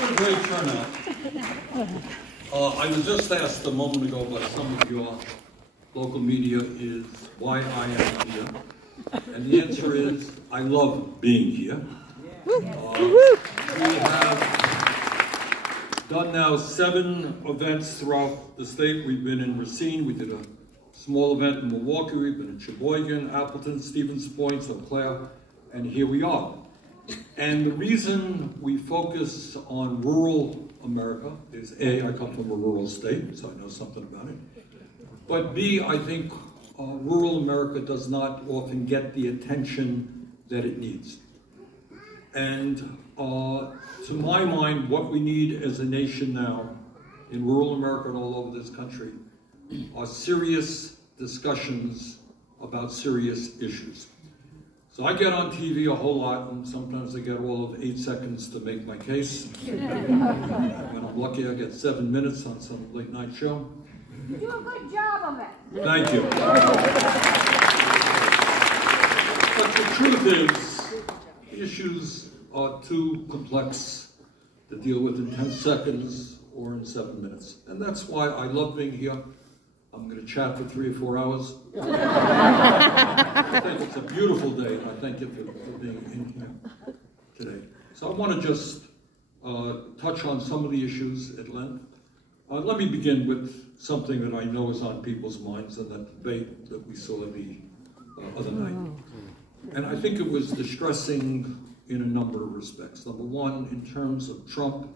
What a great turnout. I was just asked a moment ago by some of your local media is why I am here. And the answer is, I love being here. We have done now 7 events throughout the state. We've been in Racine, we did a small event in Milwaukee, we've been in Sheboygan, Appleton, Stevens Point, Eau Claire, and here we are. And the reason we focus on rural America is A, I come from a rural state, so I know something about it. But B, I think rural America does not often get the attention that it needs. And to my mind, what we need as a nation now in rural America and all over this country are serious discussions about serious issues. So I get on TV a whole lot, and sometimes I get all of 8 seconds to make my case. When I'm lucky, I get 7 minutes on some late night show. You do a good job of it. Thank you. But the truth is, the issues are too complex to deal with in 10 seconds or in 7 minutes. And that's why I love being here. I'm going to chat for 3 or 4 hours. I think it's a beautiful day, and I thank you for being in here today. So I want to just touch on some of the issues at length. Let me begin with something that I know is on people's minds, and that debate that we saw the other night. And I think it was distressing in a number of respects. Number one, in terms of Trump,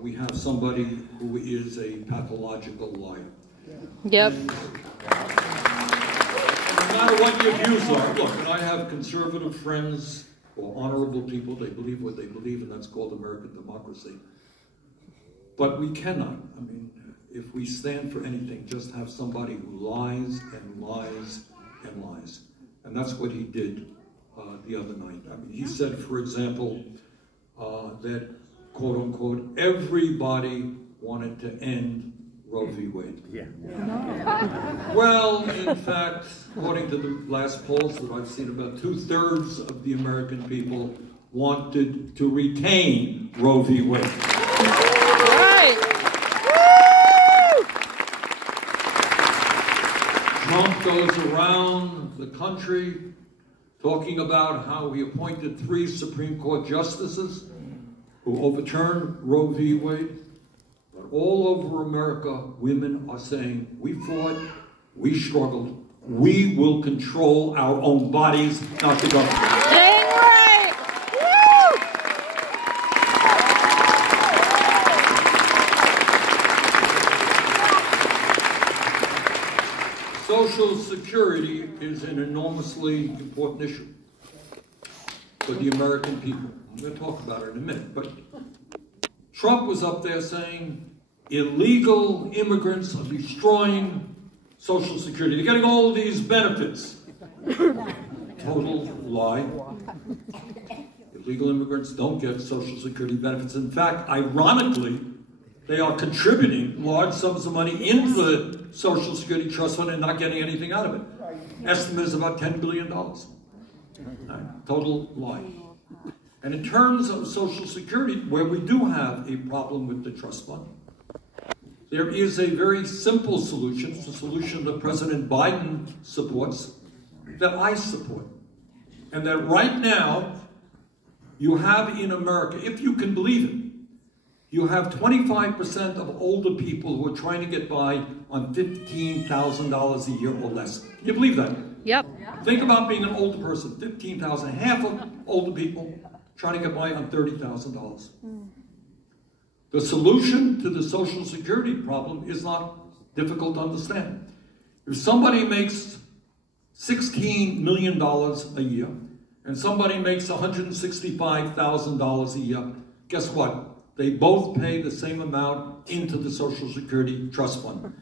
we have somebody who is a pathological liar. Yep. No matter what your views are, look, and I have conservative friends or honorable people, they believe what they believe, and that's called American democracy. But we cannot, I mean, if we stand for anything, just have somebody who lies and lies and lies. And that's what he did the other night. I mean, he said, for example, that, quote unquote, everybody wanted to end Roe v. Wade. Yeah. Well, in fact, according to the last polls that I've seen, about 2/3 of the American people wanted to retain Roe v. Wade. Right. Trump goes around the country talking about how he appointed 3 Supreme Court justices who overturned Roe v. Wade. All over America, women are saying, we fought, we struggled, we will control our own bodies, not the government. Dang right! Woo! Social Security is an enormously important issue for the American people. I'm going to talk about it in a minute, but Trump was up there saying, illegal immigrants are destroying Social Security. They're getting all these benefits. Total lie. Illegal immigrants don't get Social Security benefits. In fact, ironically, they are contributing large sums of money into the Social Security Trust Fund and not getting anything out of it. Estimate is about $10 billion. Total lie. And in terms of Social Security, where we do have a problem with the trust fund, there is a very simple solution. It's a solution that President Biden supports, that I support. And that right now, you have in America, if you can believe it, you have 25% of older people who are trying to get by on $15,000 a year or less. Can you believe that? Yep. Think about being an older person, $15,000. Half of older people trying to get by on $30,000. The solution to the Social Security problem is not difficult to understand. If somebody makes $16 million a year and somebody makes $165,000 a year, guess what? They both pay the same amount into the Social Security Trust Fund.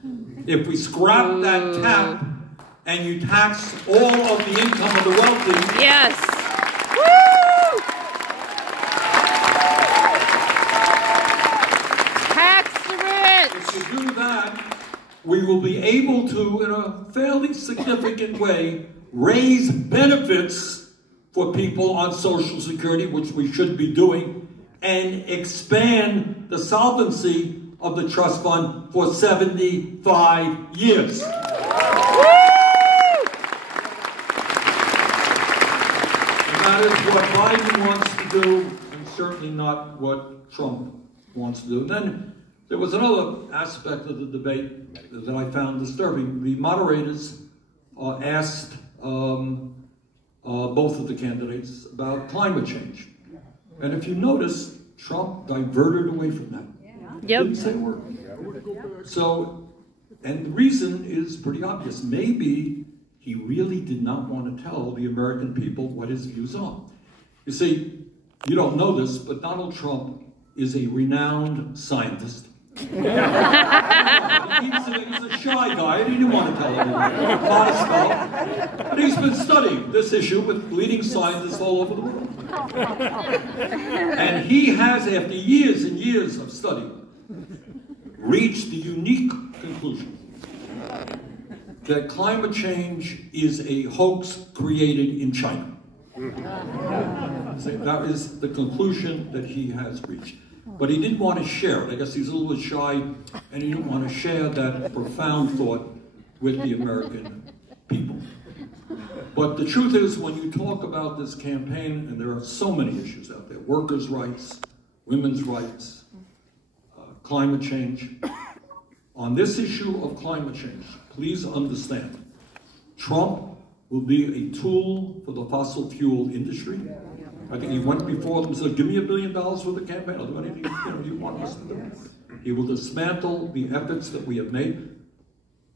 If we scrap that cap and you tax all of the income of the wealthy, yes. if you do that, we will be able to, in a fairly significant way, raise benefits for people on Social Security, which we should be doing, and expand the solvency of the trust fund for 75 years. That is what Biden wants to do, and certainly not what Trump wants to do. And then there was another aspect of the debate that I found disturbing. The moderators asked both of the candidates about climate change. And if you notice, Trump diverted away from that. Yep. Didn't say a word. So, and the reason is pretty obvious. Maybe he really did not want to tell the American people what his views are. You see, you don't know this, but Donald Trump is a renowned scientist. He's a shy guy, and he didn't want to tell anyone. Modest fellow. But he's been studying this issue with leading scientists all over the world. And he has, after years and years of study, reached the unique conclusion that climate change is a hoax created in China. That is the conclusion that he has reached. But he didn't want to share it. I guess he's a little bit shy, and he didn't want to share that profound thought with the American people. But the truth is, when you talk about this campaign, and there are so many issues out there, workers' rights, women's rights, climate change. On this issue of climate change, please understand, Trump will be a tool for the fossil fuel industry. I think he went before them and said, give me $1 billion for the campaign, I'll do anything you want us to do. He will dismantle the efforts that we have made.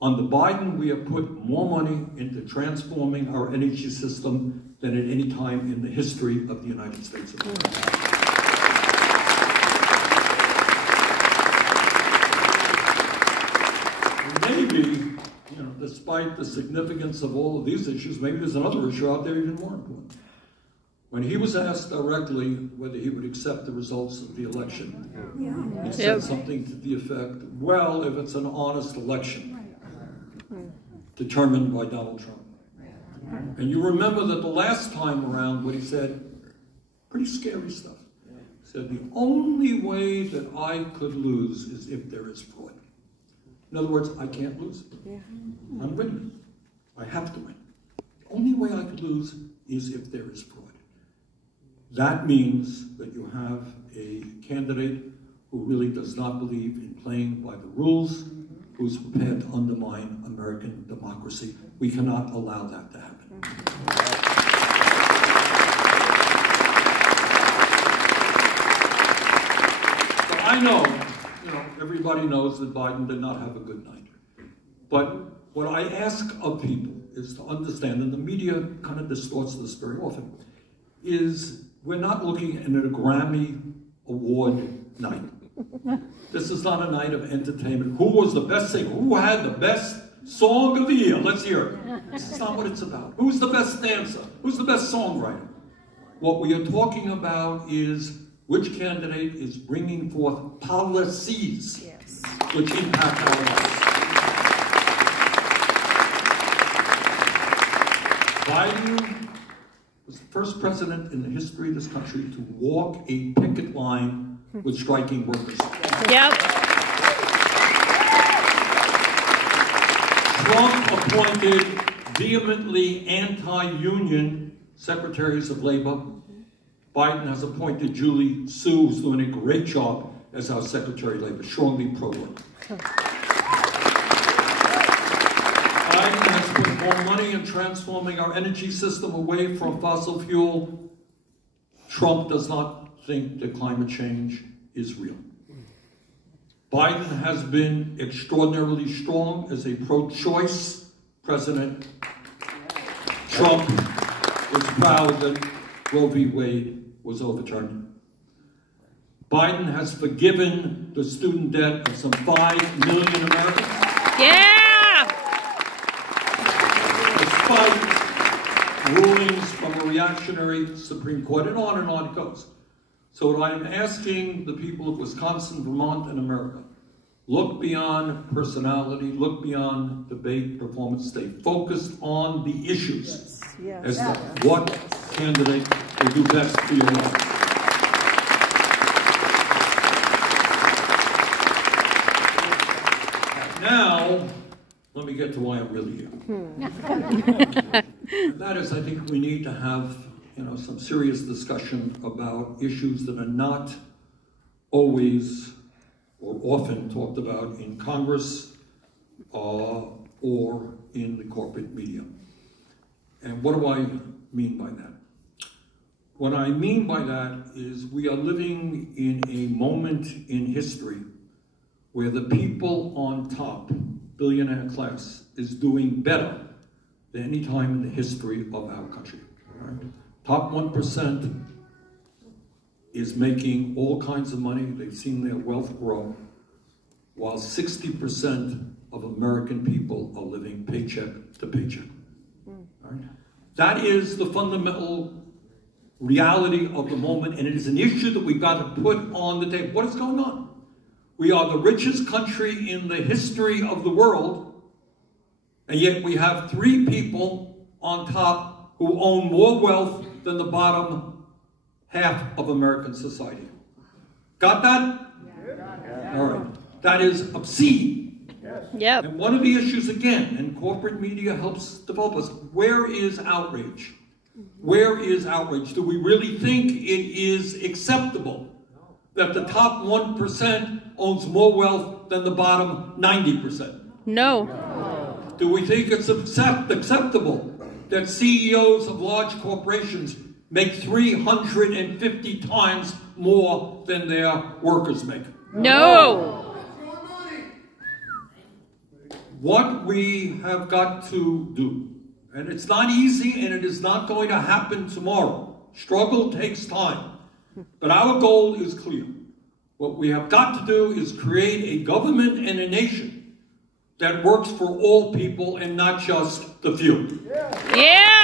Under Biden, we have put more money into transforming our energy system than at any time in the history of the United States of America. Maybe, despite the significance of all of these issues, maybe there's another issue out there even more important. When he was asked directly whether he would accept the results of the election, he said something to the effect, well, if it's an honest election, determined by Donald Trump. And you remember that the last time around what he said, pretty scary stuff. He said, the only way that I could lose is if there is fraud. In other words, I can't lose. I'm winning. I have to win. The only way I could lose is if there is fraud. That means that you have a candidate who really does not believe in playing by the rules, who's prepared to undermine American democracy. We cannot allow that to happen. So I know, everybody knows that Biden did not have a good night. But what I ask of people is to understand, and the media kind of distorts this very often, is we're not looking at a Grammy Award night. This is not a night of entertainment. Who was the best singer? Who had the best song of the year? Let's hear it. This is not what it's about. Who's the best dancer? Who's the best songwriter? What we are talking about is which candidate is bringing forth policies which impact our lives. Biden was the first president in the history of this country to walk a picket line with striking workers. Yep. Trump appointed vehemently anti-union secretaries of labor. Biden has appointed Julie Su, who's doing a great job as our Secretary of Labor, strongly pro-worker. Biden has put more money in transforming our energy system away from fossil fuel. Trump does not think that climate change is real. Biden has been extraordinarily strong as a pro-choice president. Trump is proud that Roe v. Wade was overturned. Biden has forgiven the student debt of some 5 million Americans. Yeah! Despite rulings from a reactionary Supreme Court, and on it goes. So what I'm asking the people of Wisconsin, Vermont, and America, look beyond personality, look beyond debate, performance, stay focused on the issues as to what candidate will do best for your life. let me get to why I'm really here. That is, I think we need to have, some serious discussion about issues that are not always or often talked about in Congress or in the corporate media. And what do I mean by that? What I mean by that is we are living in a moment in history where the people on top, billionaire class, is doing better than any time in the history of our country. Right? Top 1% is making all kinds of money. They've seen their wealth grow, while 60% of American people are living paycheck to paycheck. Right? That is the fundamental reality of the moment, and it is an issue that we've got to put on the table. What is going on? We are the richest country in the history of the world, and yet we have 3 people on top who own more wealth than the bottom half of American society. Got that? Yeah. All right. That is obscene. Yep. And one of the issues, again, and corporate media helps develop us, where is outrage? Where is outrage? Do we really think it is acceptable that the top 1% owns more wealth than the bottom 90%? No. Do we think it's acceptable that CEOs of large corporations make 350 times more than their workers make? No. What we have got to do, and it's not easy and it is not going to happen tomorrow. Struggle takes time. But our goal is clear. What we have got to do is create a government and a nation that works for all people and not just the few. Yeah.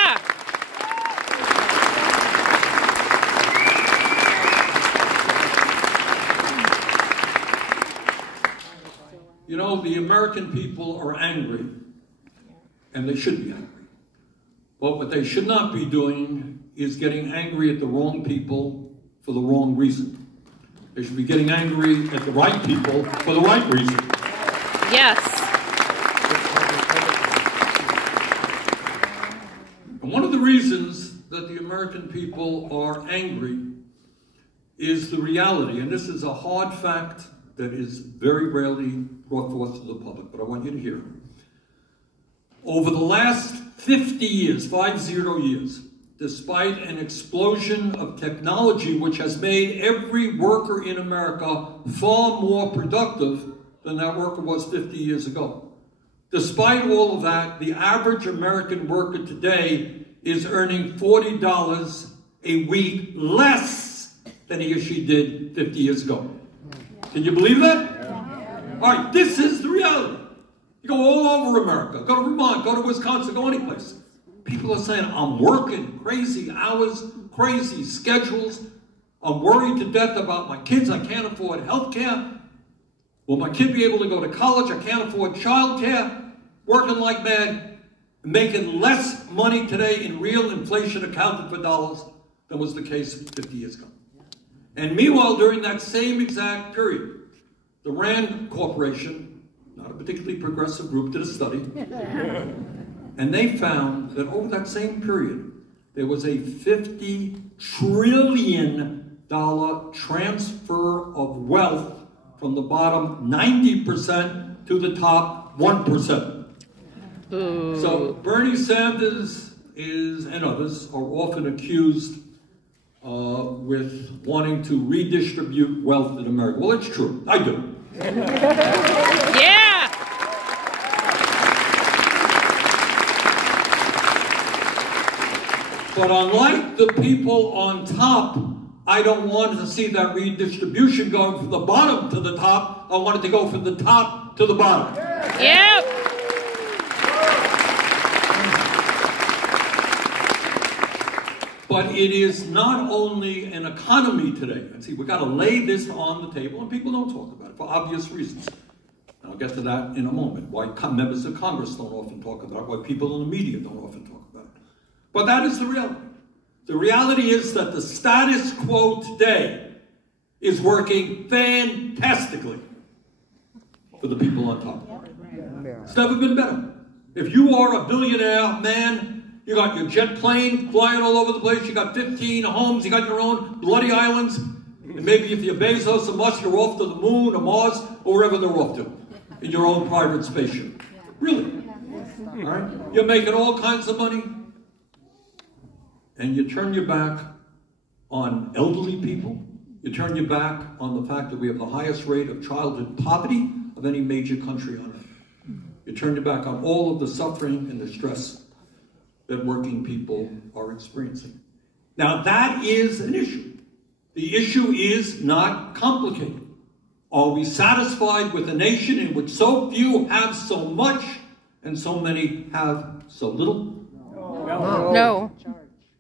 The American people are angry, and they should be angry. But what they should not be doing is getting angry at the wrong people for the wrong reason. They should be getting angry at the right people for the right reason. Yes. And one of the reasons that the American people are angry is the reality, and this is a hard fact that is very rarely brought forth to the public, but I want you to hear it. Over the last 50 years, 50 years, despite an explosion of technology which has made every worker in America far more productive than that worker was 50 years ago. Despite all of that, the average American worker today is earning $40 a week less than he or she did 50 years ago. Can you believe that? All right, this is the reality. You go all over America, go to Vermont, go to Wisconsin, go any place. People are saying, I'm working crazy hours, crazy schedules. I'm worried to death about my kids. I can't afford health care. Will my kid be able to go to college? I can't afford child care. Working like mad, making less money today in real inflation accounted for dollars than was the case 50 years ago. And meanwhile, during that same exact period, the Rand Corporation, not a particularly progressive group, did a study. And they found that over that same period, there was a $50 trillion transfer of wealth from the bottom 90% to the top 1%. Ooh. So Bernie Sanders and others are often accused with wanting to redistribute wealth in America. Well, it's true. I do. Yeah. But unlike the people on top, I don't want to see that redistribution going from the bottom to the top. I want it to go from the top to the bottom. Yep. But it is not only an economy today. And see, we've got to lay this on the table, and people don't talk about it for obvious reasons. And I'll get to that in a moment. Why members of Congress don't often talk about it, why people in the media don't often talk about it. But that is the reality. The reality is that the status quo today is working fantastically for the people on top. It's never been better. If you are a billionaire man, you got your jet plane flying all over the place, you got 15 homes, you got your own bloody islands, and maybe if you're Bezos or Musk, you're off to the moon or Mars or wherever they're off to in your own private spaceship. Really. All right? You're making all kinds of money, and you turn your back on elderly people. You turn your back on the fact that we have the highest rate of childhood poverty of any major country on earth. You turn your back on all of the suffering and the stress that working people are experiencing. Now that is an issue. The issue is not complicated. Are we satisfied with a nation in which so few have so much and so many have so little? No.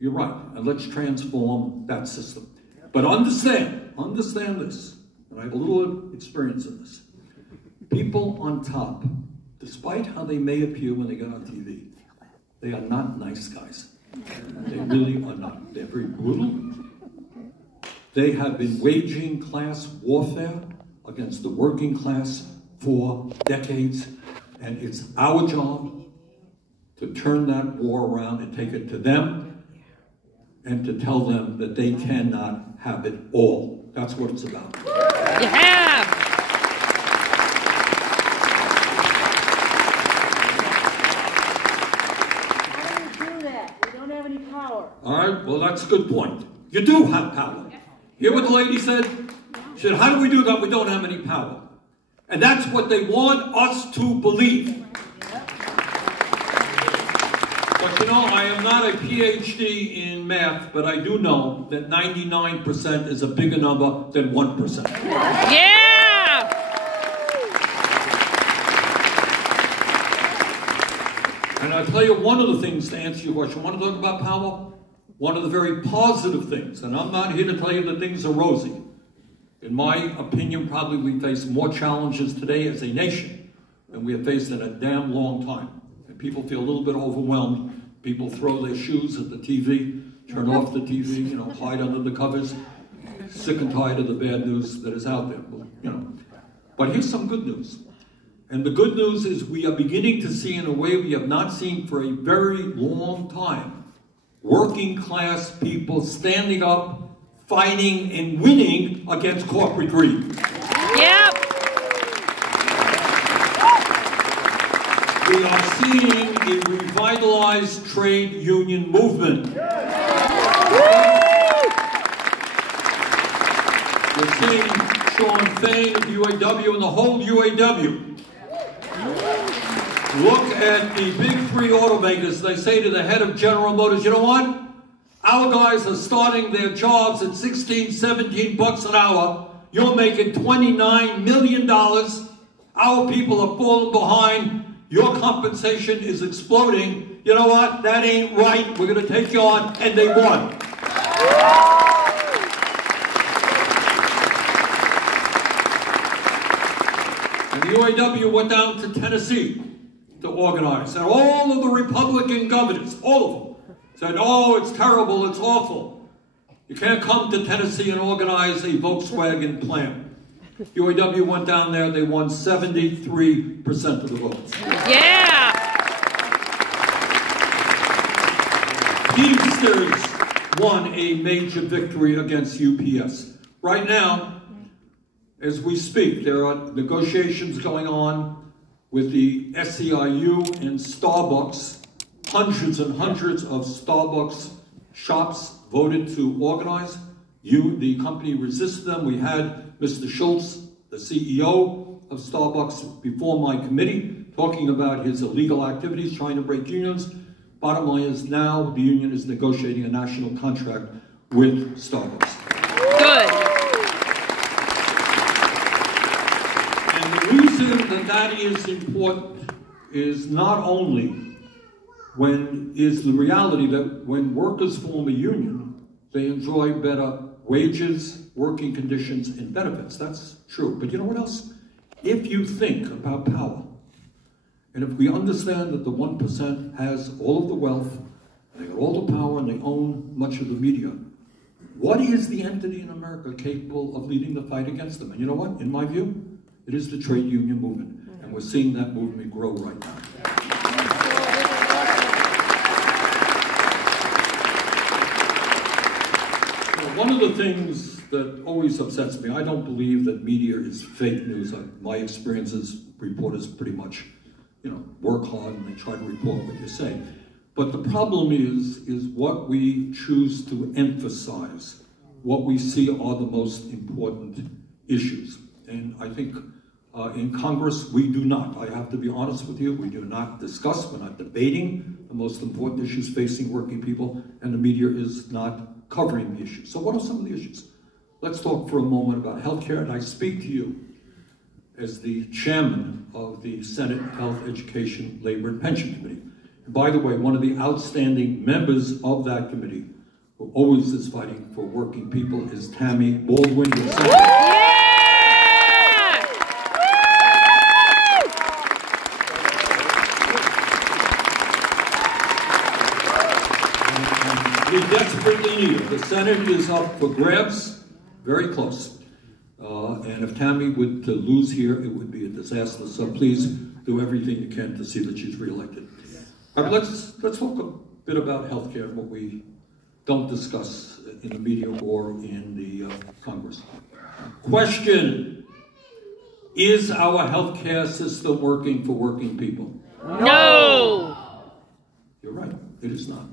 You're right, and let's transform that system. But understand this, and I have a little experience in this. People on top, despite how they may appear when they get on TV, they are not nice guys. They really are not. They're very brutal. They have been waging class warfare against the working class for decades, and it's our job to turn that war around and take it to them and to tell them that they cannot have it all. That's what it's about. You have. How do we do that? We don't have any power. All right, well, that's a good point. You do have power. Hear what the lady said? She said, how do we do that? We don't have any power. And that's what they want us to believe. But you know, I am not a PhD in math, but I do know that 99% is a bigger number than 1%. Yeah! And I'll tell you one of the things to answer your question. Want to talk about power? One of the very positive things, and I'm not here to tell you that things are rosy. In my opinion, probably we face more challenges today as a nation than we have faced in a damn long time. And people feel a little bit overwhelmed. People throw their shoes at the TV, turn off the TV, you know, hide under the covers, sick and tired of the bad news that is out there, you know. But here's some good news. And the good news is we are beginning to see in a way we have not seen for a very long time, working class people standing up, fighting, and winning against corporate greed. Yep. We are seeing a revitalized trade union movement. We're seeing Sean Fain of UAW and the whole UAW. Look at the big three automakers. They say to the head of General Motors, you know what? Our guys are starting their jobs at 16, 17 bucks an hour. You're making $29 million. Our people are falling behind. Your compensation is exploding. You know what? That ain't right. We're going to take you on. And they won. And the UAW went down to Tennessee to organize. And all of the Republican governors, all of them, said, oh, it's terrible, it's awful. You can't come to Tennessee and organize a Volkswagen plant. UAW went down there, they won 73% of the votes. Yeah! Teamsters won a major victory against UPS. Right now, as we speak, there are negotiations going on with the SEIU and Starbucks. Hundreds and hundreds of Starbucks shops voted to organize. The company resisted them. We had Mr. Schultz, the CEO of Starbucks, before my committee, talking about his illegal activities, trying to break unions. Bottom line is now the union is negotiating a national contract with Starbucks. Good. And the reason that that is important is not only is the reality that when workers form a union, they enjoy better wages, working conditions, and benefits. That's true. But you know what else? If you think about power, and if we understand that the 1% has all of the wealth, they got all the power, and they own much of the media, what is the entity in America capable of leading the fight against them? And you know what? In my view, it is the trade union movement. And we're seeing that movement grow right now. One of the things that always upsets me, I don't believe that media is fake news. My experience is reporters pretty much, work hard and they try to report what you say. But the problem is what we choose to emphasize, what we see are the most important issues. And I think in Congress, we do not. I have to be honest with you, we do not discuss, we're not debating the most important issues facing working people, and the media is not covering the issues. So what are some of the issues? Let's talk for a moment about healthcare, and I speak to you as the chairman of the Senate Health, Education, Labor, and Pension Committee. And by the way, one of the outstanding members of that committee, who always is fighting for working people, is Tammy Baldwin. We desperately need it. The Senate is up for grabs, very close. And if Tammy would lose here, it would be a disaster. So please do everything you can to see that she's reelected. All right, let's talk a bit about healthcare and what we don't discuss in the media or in the Congress. Question: is our healthcare system working for working people? No. You're right, it is not.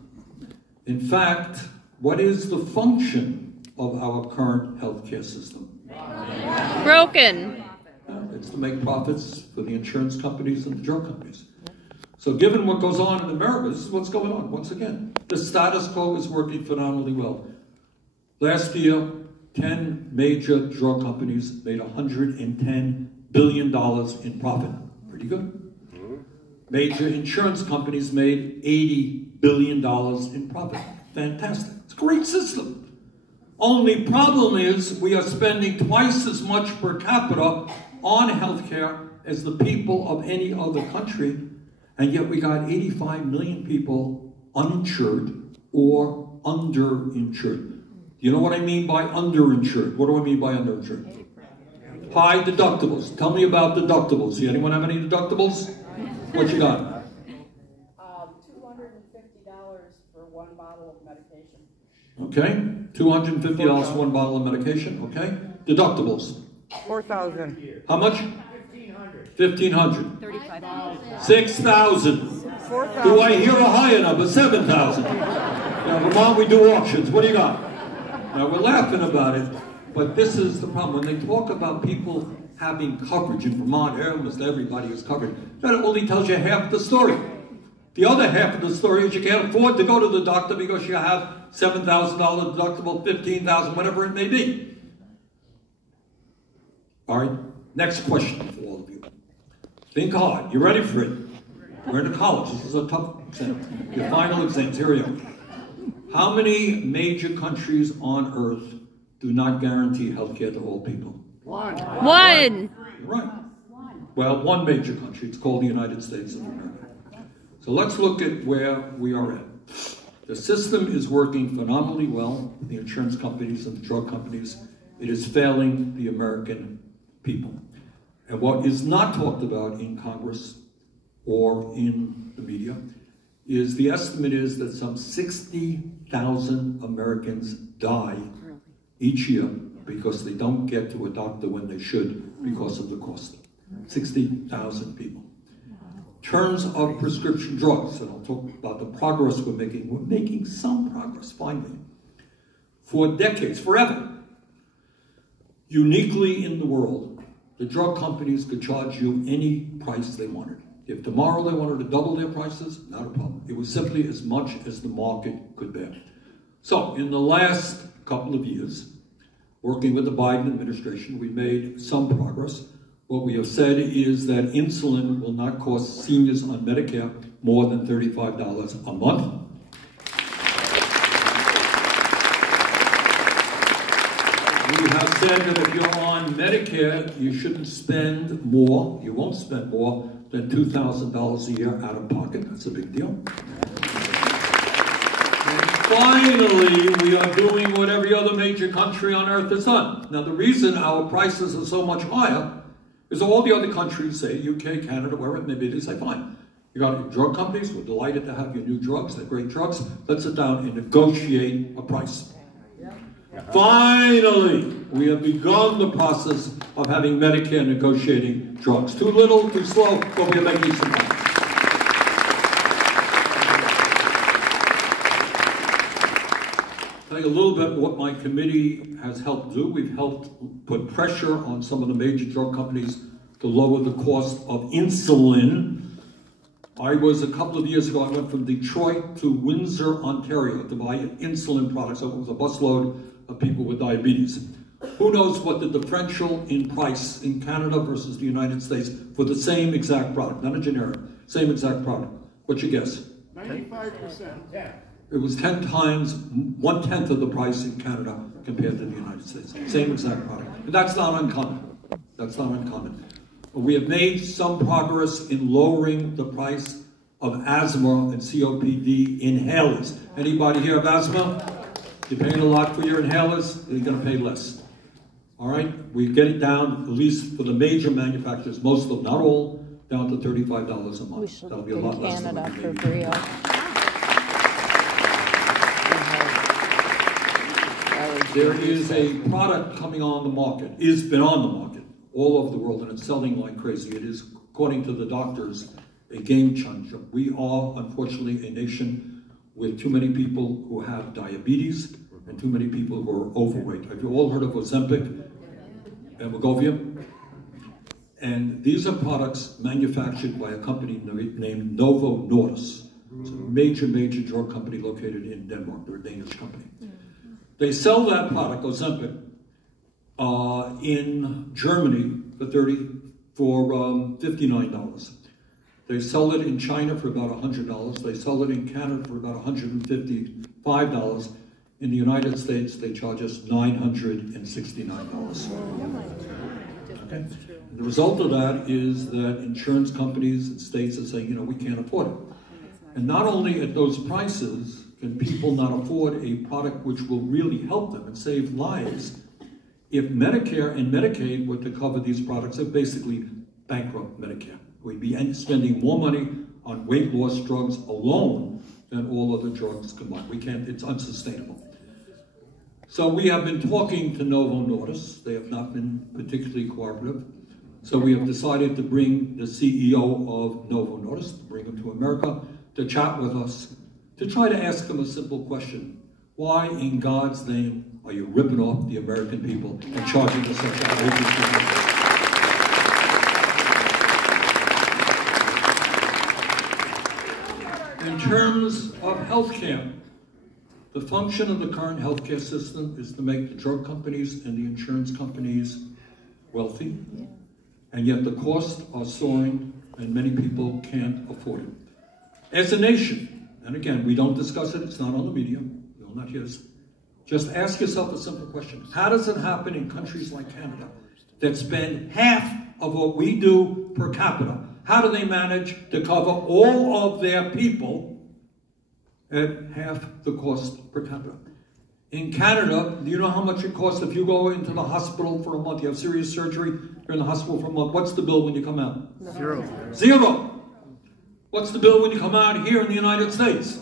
In fact, what is the function of our current healthcare system? Broken. It's to make profits for the insurance companies and the drug companies. So given what goes on in America, this is what's going on. Once again, the status quo is working phenomenally well. Last year, 10 major drug companies made $110 billion in profit. Pretty good. Major insurance companies made $80 billion in profit. Fantastic. It's a great system. Only problem is we are spending twice as much per capita on healthcare as the people of any other country, and yet we got 85 million people uninsured or underinsured. You know what I mean by underinsured? What do I mean by underinsured? High deductibles. Tell me about deductibles. See, anyone have any deductibles? What you got? $250 for one bottle of medication. Okay, $250 for one bottle of medication. Okay, deductibles. $4,000. How much? $1,500. $35,000. $6,000. $4,000. Do I hear a higher number? $7,000. Now, Vermont, we do auctions. What do you got? Now, we're laughing about it, but this is the problem. When they talk about people having coverage in Vermont, almost everybody is covered. That only tells you half the story. The other half of the story is you can't afford to go to the doctor because you have $7,000 deductible, $15,000, whatever it may be. All right, next question for all of you. Think hard. You ready for it? We're into college. This is a tough exam. Your final exams. Here we go. How many major countries on earth do not guarantee health care to all people? One. You're right. Well, one major country. It's called the United States of America. So let's look at where we are at. The system is working phenomenally well with the insurance companies and the drug companies. It is failing the American people. And what is not talked about in Congress or in the media is the estimate is that some 60,000 Americans die each year because they don't get to a doctor when they should because of the cost. 60,000 people. In terms of prescription drugs, and I'll talk about the progress we're making some progress, finally. For decades, forever, uniquely in the world, the drug companies could charge you any price they wanted. If tomorrow they wanted to double their prices, not a problem. It was simply as much as the market could bear. So, in the last couple of years, working with the Biden administration, we made some progress. What we have said is that insulin will not cost seniors on Medicare more than $35 a month. We have said that if you're on Medicare, you shouldn't spend more, you won't spend more than $2,000 a year out of pocket. That's a big deal. And finally, we are doing what every other major country on earth has done. Now, the reason our prices are so much higher is all the other countries, say UK, Canada, wherever it may be, they say, fine, you got your drug companies, we're delighted to have your new drugs, they're great drugs, let's sit down and negotiate a price. Finally, we have begun the process of having Medicare negotiating drugs. Too little, too slow, but we are making some progress. Tell you a little bit what my committee has helped do. We've helped put pressure on some of the major drug companies to lower the cost of insulin. I was, a couple of years ago, I went from Detroit to Windsor, Ontario to buy insulin products. So it was a busload of people with diabetes. Who knows what the differential in price in Canada versus the United States for the same exact product, not a generic, same exact product. What's your guess? 95%. Yeah. It was 10 times, 1/10 of the price in Canada compared to the United States. Same exact product. And that's not uncommon. That's not uncommon. But we have made some progress in lowering the price of asthma and COPD inhalers. Anybody here have asthma? You're paying a lot for your inhalers, you're going to pay less. All right? We get it down, at least for the major manufacturers, most of them, not all, down to $35 a month. That'll be a lot less than what we maybe. There is a product coming on the market, it's been on the market all over the world, and it's selling like crazy. It is, according to the doctors, a game changer. We are, unfortunately, a nation with too many people who have diabetes and too many people who are overweight. Have you all heard of Ozempic and Wegovy? And these are products manufactured by a company named Novo Nordisk. It's a major, major drug company located in Denmark. They're a Danish company. They sell that product, Ozempic, in Germany for $59. They sell it in China for about $100. They sell it in Canada for about $155. In the United States, they charge us $969. Okay? And the result of that is that insurance companies and states are saying, you know, we can't afford it. And not only at those prices can people not afford a product which will really help them and save lives, if Medicare and Medicaid were to cover these products, they're basically bankrupt Medicare. We'd be spending more money on weight loss drugs alone than all other drugs combined. We can't, it's unsustainable. So we have been talking to Novo Nordisk. They have not been particularly cooperative. So we have decided to bring the CEO of Novo Nordisk, to bring him to America, to chat with us, to try to ask him a simple question. Why in God's name are you ripping off the American people and charging us such outrageous prices? In terms of healthcare, the function of the current healthcare system is to make the drug companies and the insurance companies wealthy, and yet the costs are soaring and many people can't afford it. As a nation, and again, we don't discuss it, it's not on the media, we will not hear this. Just ask yourself a simple question. How does it happen in countries like Canada that spend half of what we do per capita? How do they manage to cover all of their people at half the cost per capita? In Canada, do you know how much it costs if you go into the hospital for a month, you have serious surgery, you're in the hospital for a month, what's the bill when you come out? Zero. Zero. What's the bill when you come out here in the United States?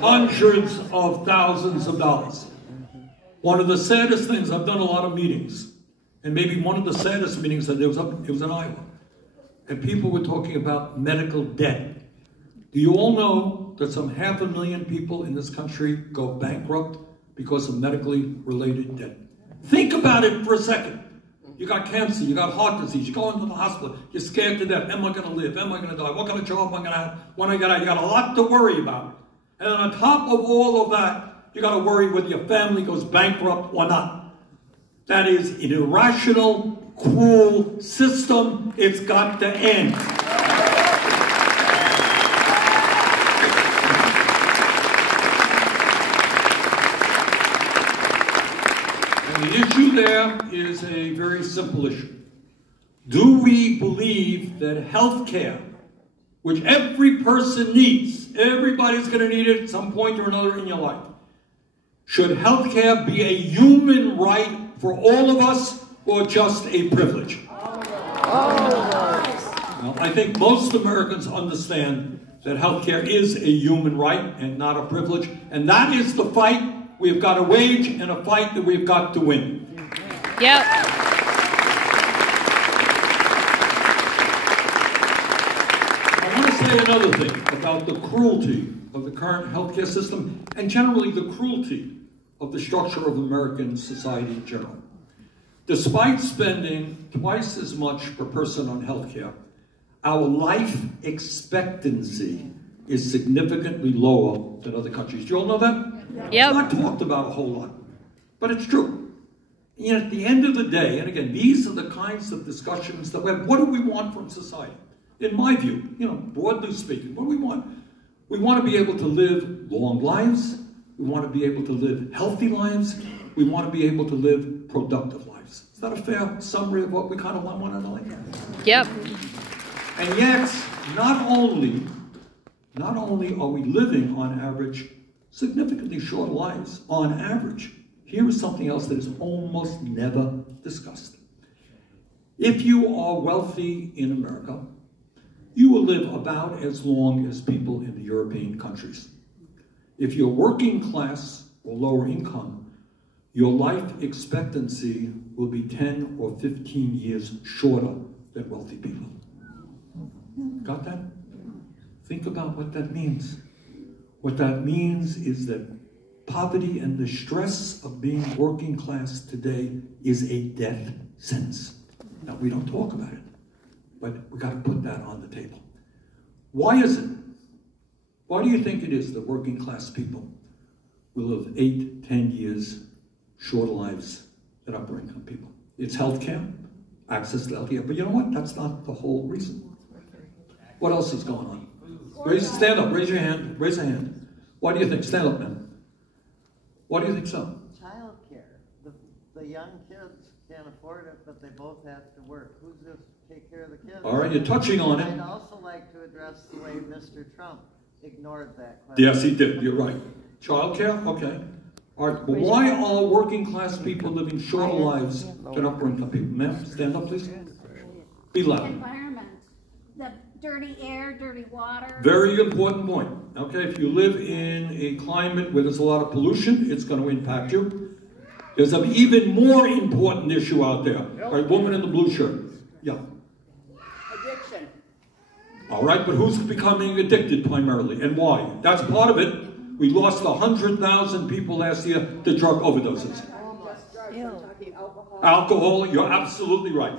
Hundreds of thousands of dollars. One of the saddest things, I've done a lot of meetings, and maybe one of the saddest meetings that it was in Iowa, and people were talking about medical debt. Do you all know that some 500,000 people in this country go bankrupt because of medically related debt? Think about it for a second. You got cancer, you got heart disease, you go into the hospital, you're scared to death. Am I going to live? Am I going to die? What kind of job am I going to have when I get out? You got a lot to worry about. And on top of all of that, you got to worry whether your family goes bankrupt or not. That is an irrational, cruel system. It's got to end. And the issue there is a very simple issue. Do we believe that health care, which every person needs, everybody's going to need it at some point or another in your life, should health care be a human right for all of us or just a privilege? Now, I think most Americans understand that healthcare is a human right and not a privilege, and that is the fight we've got to wage and a fight that we've got to win. Yep. I want to say another thing about the cruelty of the current healthcare system and generally the cruelty of the structure of American society in general. Despite spending twice as much per person on healthcare, our life expectancy is significantly lower than other countries. Do you all know that? Yep. It's not talked about a whole lot, but it's true. And at the end of the day, and again, these are the kinds of discussions that we have. What do we want from society? In my view, broadly speaking, what do we want? We want to be able to live long lives. We want to be able to live healthy lives. We want to be able to live productive lives. Is that a fair summary of what we kind of want one another? Yep. And yet, not only are we living on average significantly shorter lives, on average, here is something else that is almost never discussed. If you are wealthy in America, you will live about as long as people in the European countries. If you're working class or lower income, your life expectancy will be 10 or 15 years shorter than wealthy people. Got that? Think about what that means. What that means is that poverty and the stress of being working class today is a death sentence. Now, we don't talk about it, but we got to put that on the table. Why is it? Why do you think it is that working class people will live 8, 10 years shorter lives than upper income people? It's healthcare, access to healthcare, but you know what? That's not the whole reason. What else is going on? Stand up, raise your hand, raise a hand. Why do you think? Stand up, man. Why do you think so? Child care. The young kids can't afford it, but they both have to work. Who's going to take care of the kids? All right, you're touching on I'd it. also like to address the way Mr. Trump ignored that question. Yes, he did. You're right. Child care? Okay. All right, but why are working class people living shorter lives than upper income people? Ma'am, stand up, please. Be loud. Environment, the dirty air, dirty water. Very important point. Okay, if you live in a climate where there's a lot of pollution, it's going to impact you. There's an even more important issue out there. All right, woman in the blue shirt. Yeah. Addiction. All right, but who's becoming addicted primarily, and why? That's part of it. We lost 100,000 people last year to drug overdoses. Just drugs, we're talking alcohol. Alcohol, you're absolutely right.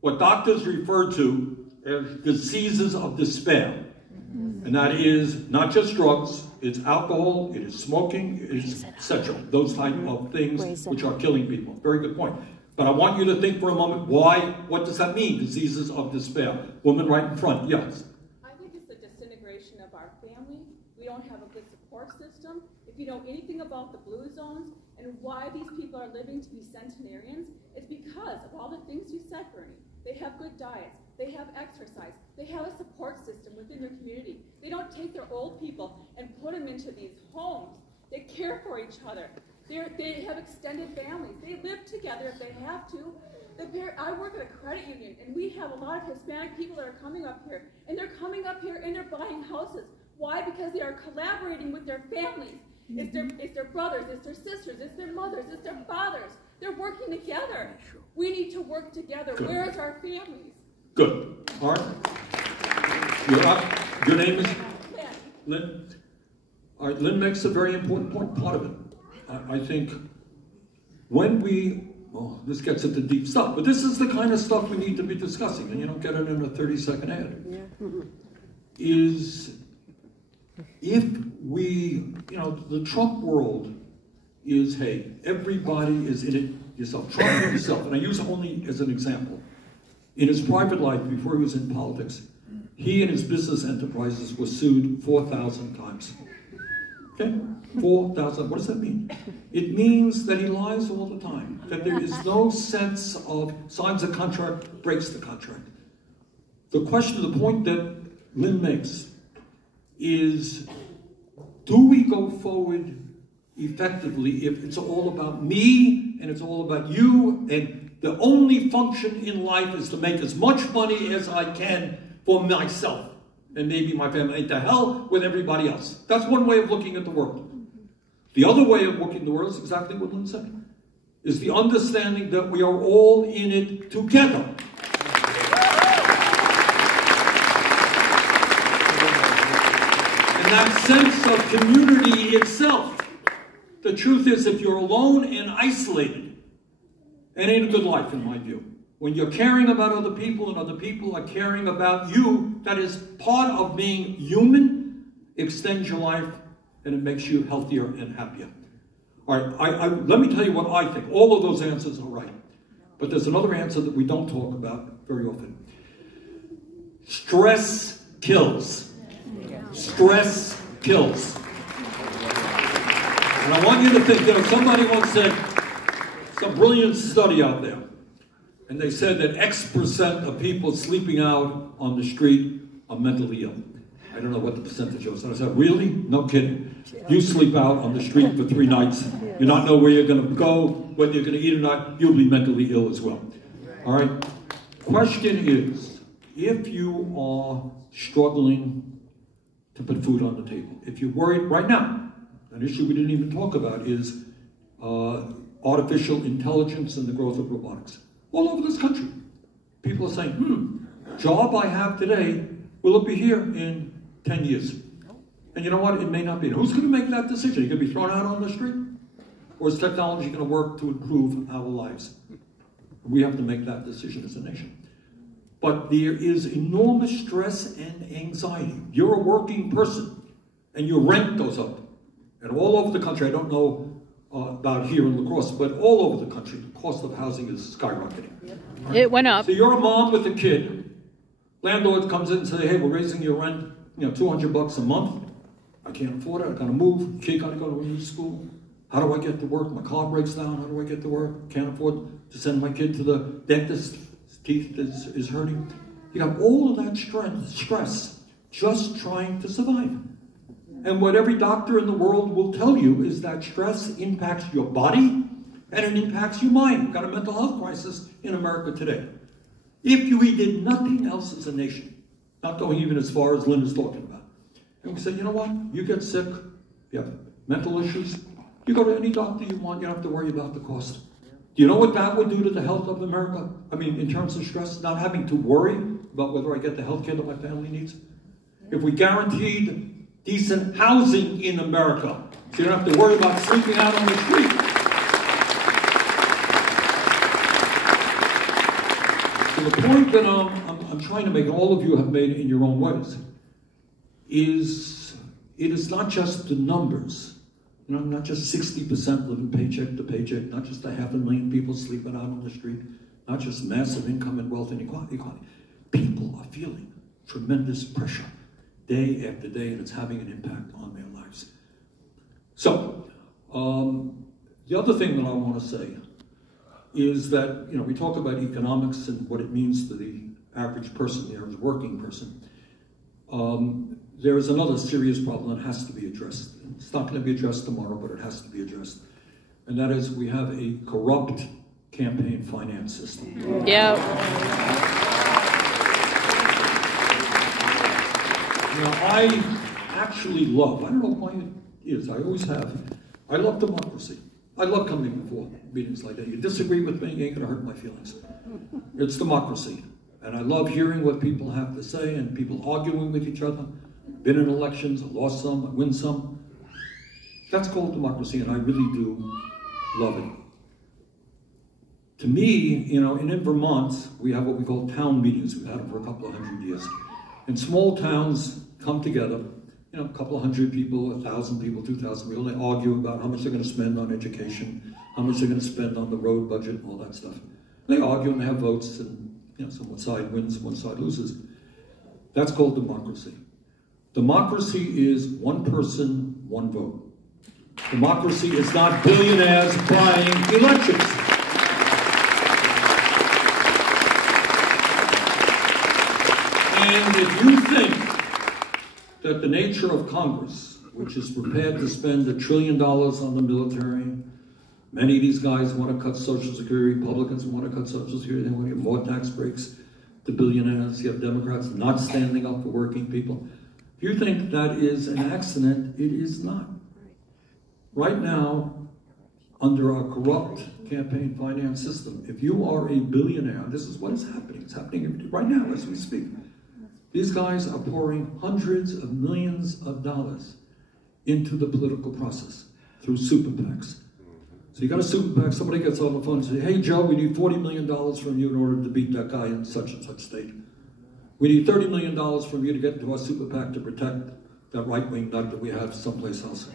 What doctors refer to as diseases of despair. And that is not just drugs, it's alcohol, it is smoking, it is etc. Those type of things which are killing people. Very good point. But I want you to think for a moment, what does that mean, diseases of despair? Woman right in front, yes. I think it's the disintegration of our family. We don't have a good support system. If you know anything about the blue zones and why these people are living to be centenarians, it's because of all the things you said, Bernie. They have good diets. They have exercise. They have a support system within their community. They don't take their old people and put them into these homes. They care for each other. They have extended families. They live together if they have to. I work at a credit union, and we have a lot of Hispanic people that are coming up here. And they're coming up here and they're buying houses. Why? Because they are collaborating with their families. It's their brothers, it's their sisters, it's their mothers, it's their fathers. They're working together. We need to work together. Good. Where is our families? Good. All right. You're up. Your name is? Lynn. All right, Lynn makes a very important point, part of it. I think when this gets into deep stuff, but this is the kind of stuff we need to be discussing, and you don't get it in a 30-second ad. Is if we, the Trump world is, hey, everybody is in it yourself. Trump himself, and I use it only as an example. In his private life, before he was in politics, he and his business enterprises were sued 4,000 times. Okay? 4,000. What does that mean? It means that he lies all the time, that there is no sense of signs a contract, breaks the contract. The question, the point that Lynn makes is, do we go forward effectively if it's all about me and it's all about you and the only function in life is to make as much money as I can for myself and maybe my family. And to hell with everybody else. That's one way of looking at the world. The other way of looking at the world is exactly what Lynn said, is the understanding that we are all in it together. And that sense of community itself. The truth is, if you're alone and isolated, it ain't a good life in my view. When you're caring about other people and other people are caring about you, that is part of being human, extends your life, and it makes you healthier and happier. All right, let me tell you what I think. All of those answers are right. But there's another answer that we don't talk about very often. Stress kills. Stress kills. And I want you to think, somebody once said, some brilliant study out there, and they said that X% of people sleeping out on the street are mentally ill. I don't know what the percentage was. And I said, really? No kidding. You sleep out on the street for 3 nights. You not know where you're going to go, whether you're going to eat or not, you'll be mentally ill as well. All right? Question is, if you are struggling to put food on the table, if you're worried right now, an issue we didn't even talk about is artificial intelligence and the growth of robotics. All over this country. People are saying, job I have today, will it be here in 10 years? And you know what? It may not be. Who's going to make that decision? Are you going to be thrown out on the street? Or is technology going to work to improve our lives? We have to make that decision as a nation. But there is enormous stress and anxiety. You're a working person, and your rent goes up. And all over the country, I don't know about here in La Crosse, but all over the country, the cost of housing is skyrocketing. It went up. So you're a mom with a kid. Landlord comes in and says, hey, we're raising your rent, $200 a month. I can't afford it. I gotta move. Kid gotta go to a new school. How do I get to work? My car breaks down. How do I get to work? Can't afford to send my kid to the dentist. His teeth is hurting. You got all of that stress just trying to survive. And what every doctor in the world will tell you is that stress impacts your body and it impacts your mind. We've got a mental health crisis in America today. If we did nothing else as a nation, not going even as far as Lynn is talking about, and we said, you know what, you get sick, you have mental issues, you go to any doctor you want, you don't have to worry about the cost. Do you know what that would do to the health of America? I mean, in terms of stress, not having to worry about whether I get the health care that my family needs. If we guaranteed decent housing in America, so you don't have to worry about sleeping out on the street. So the point that I'm trying to make, and all of you have made it in your own ways, is it is not just the numbers. Not just 60% living paycheck to paycheck, not just 500,000 people sleeping out on the street, not just massive income and wealth inequality. People are feeling tremendous pressure day after day, and it's having an impact on their lives. So, the other thing that I want to say is that, we talk about economics and what it means to the average person, the average working person. There is another serious problem that has to be addressed. It's not going to be addressed tomorrow, but it has to be addressed. And that is, we have a corrupt campaign finance system. Yeah. I actually love, I don't know why it is, I always have, I love democracy. I love coming before meetings like that. You disagree with me, you ain't going to hurt my feelings. It's democracy. And I love hearing what people have to say and people arguing with each other. Been in elections, I lost some, I win some. That's called democracy, and I really do love it. To me, and in Vermont, we have what we call town meetings. We've had them for a couple of 100 years. And small towns come together, a couple of 100 people, 1,000 people, 2,000 people. They argue about how much they're going to spend on education, how much they're going to spend on the road budget, and all that stuff. They argue and they have votes, and so one side wins, one side loses. That's called democracy. Democracy is one person, one vote. Democracy is not billionaires buying elections. And if you think that the nature of Congress, which is prepared to spend $1 trillion on the military, Many of these guys want to cut Social Security. Republicans want to cut Social Security. They want to give more tax breaks to billionaires. You have Democrats not standing up for working people. If you think that is an accident, it is not. Right now, under our corrupt campaign finance system, if you are a billionaire, this is what is happening. It's happening right now as we speak. These guys are pouring hundreds of millions of dollars into the political process through super PACs. So you got a super PAC, somebody gets on the phone and says, hey Joe, we need $40 million from you in order to beat that guy in such and such state. We need $30 million from you to get into our super PAC to protect that right-wing nut that we have someplace else.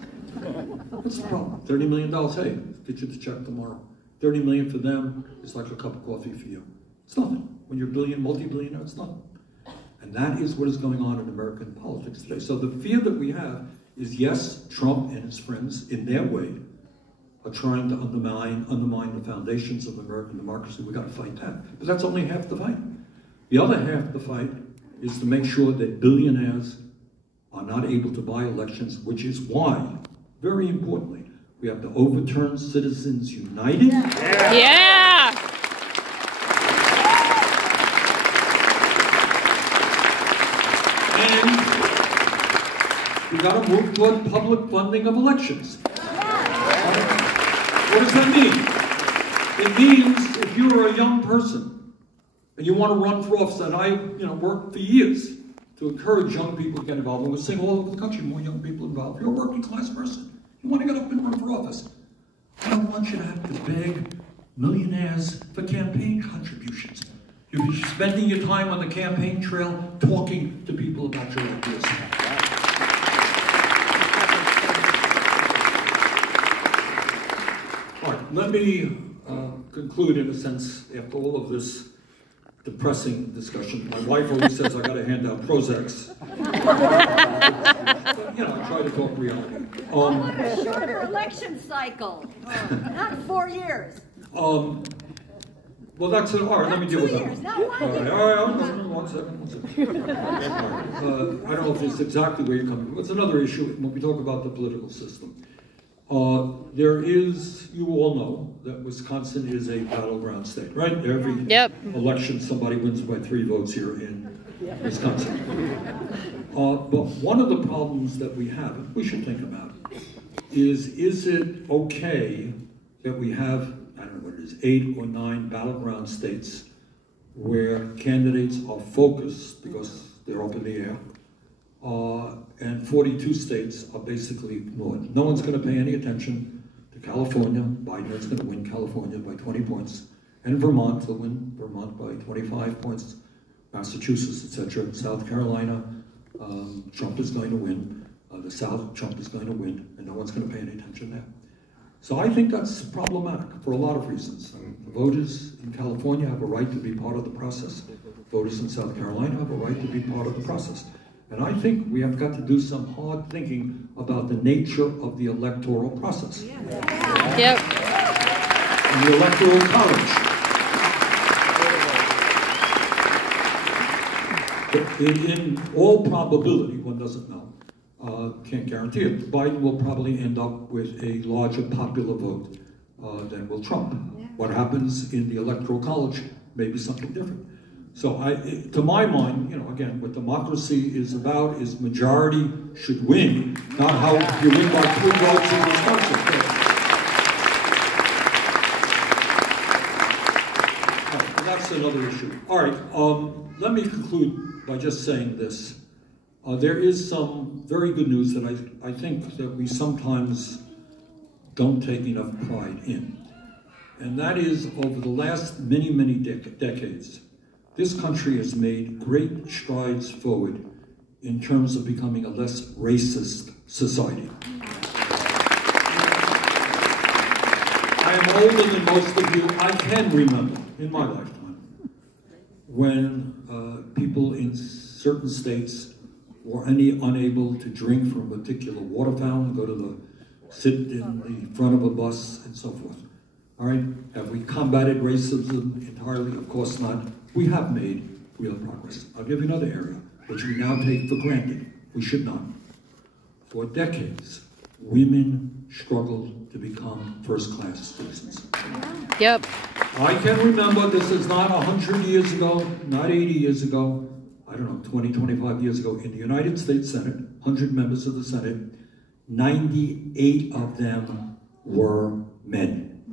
What's the problem? $30 million, hey, get you the check tomorrow. $30 million for them is like a cup of coffee for you. It's nothing. When you're multi-billionaire, it's nothing. And that is what is going on in American politics today. So the fear that we have is, yes, Trump and his friends, in their way, are trying to undermine the foundations of American democracy. We've got to fight that. But that's only half the fight. The other half of the fight is to make sure that billionaires are not able to buy elections, which is why, very importantly, we have to overturn Citizens United. Yeah! And we got to move toward public funding of elections. What does that mean? It means if you're a young person and you want to run for office, and I worked for years to encourage young people to get involved, and we're seeing all over the country more young people involved. You're a working class person. You want to get up and run for office. I don't want you to have to beg millionaires for campaign contributions. You'll be spending your time on the campaign trail talking to people about your ideas. All right, let me conclude in a sense after all of this depressing discussion. My wife always says I got to hand out Prozacs. But, I try to talk reality. A shorter election cycle, not 4 years. Well, that's it. All right, let me deal with that. 2 years, not 1 year. All right, one second. I don't know if it's exactly where you're coming from. It's another issue when we talk about the political system. There is, you all know, that Wisconsin is a battleground state, right? Every election, somebody wins by 3 votes here in Wisconsin. But one of the problems that we have, we should think about, is it okay that we have, I don't know what it is, 8 or 9 battleground states where candidates are focused because they're up in the air, and 42 states are basically ignored. No one's going to pay any attention to California. Biden is going to win California by 20 points. And Vermont, he'll win Vermont by 25 points. Massachusetts, etc. South Carolina, Trump is going to win. The South, Trump is going to win. And no one's going to pay any attention there. So I think that's problematic for a lot of reasons. The voters in California have a right to be part of the process. Voters in South Carolina have a right to be part of the process. And I think we have got to do some hard thinking about the nature of the electoral process. Yep. And the electoral college. In all probability, one doesn't know, can't guarantee it, Biden will probably end up with a larger popular vote than will Trump. What happens in the electoral college may be something different. So to my mind, again, what democracy is about is majority should win, not how you win by 2 votes in Wisconsin. That's another issue. All right, let me conclude by just saying this. There is some very good news that I think that we sometimes don't take enough pride in. And that is, over the last many, many decades, this country has made great strides forward in terms of becoming a less racist society. I am older than most of you. I can remember in my lifetime when people in certain states were unable to drink from a particular water fountain, sit in the front of a bus, and so forth. All right, have we combated racism entirely? Of course not. We have made real progress. I'll give you another area, which we now take for granted. We should not. For decades, women struggled to become first-class citizens. Yep. I can remember, this is not 100 years ago, not 80 years ago, I don't know, 20, 25 years ago, in the United States Senate, 100 members of the Senate, 98 of them were men.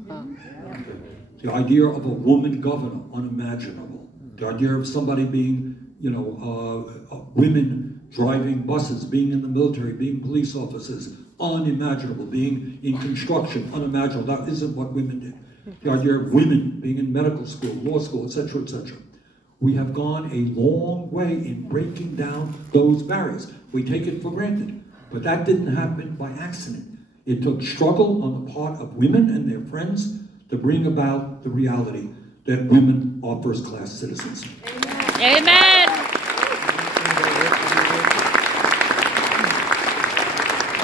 The idea of a woman governor, unimaginable. The idea of somebody being, women driving buses, being in the military, being police officers, unimaginable. Being in construction, unimaginable. That isn't what women did. The idea of women being in medical school, law school, etc., etc. We have gone a long way in breaking down those barriers. We take it for granted, but that didn't happen by accident. It took struggle on the part of women and their friends to bring about the reality that women are first-class citizens. Amen.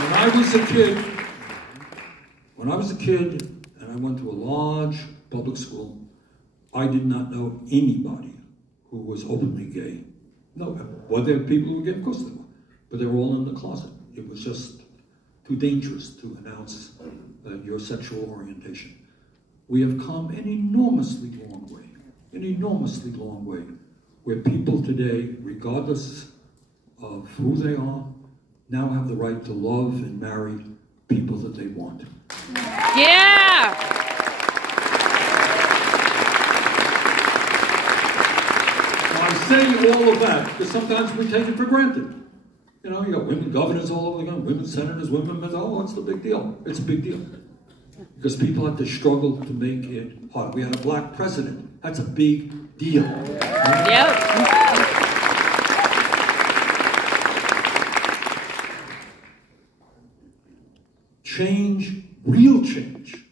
When I was a kid, and I went to a large public school, I did not know anybody who was openly gay. No, were there people who were gay? Of course there were. But they were all in the closet. It was just too dangerous to announce your sexual orientation. We have come an enormously long way, where people today, regardless of who they are, now have the right to love and marry people that they want. Yeah. Now, I say all of that because sometimes we take it for granted. You know, you got women governors all over again, women senators, women mayors. Oh, what's the big deal? It's a big deal. Because people have to struggle to make it hard. We had a black president. That's a big deal. Yep. Change, real change,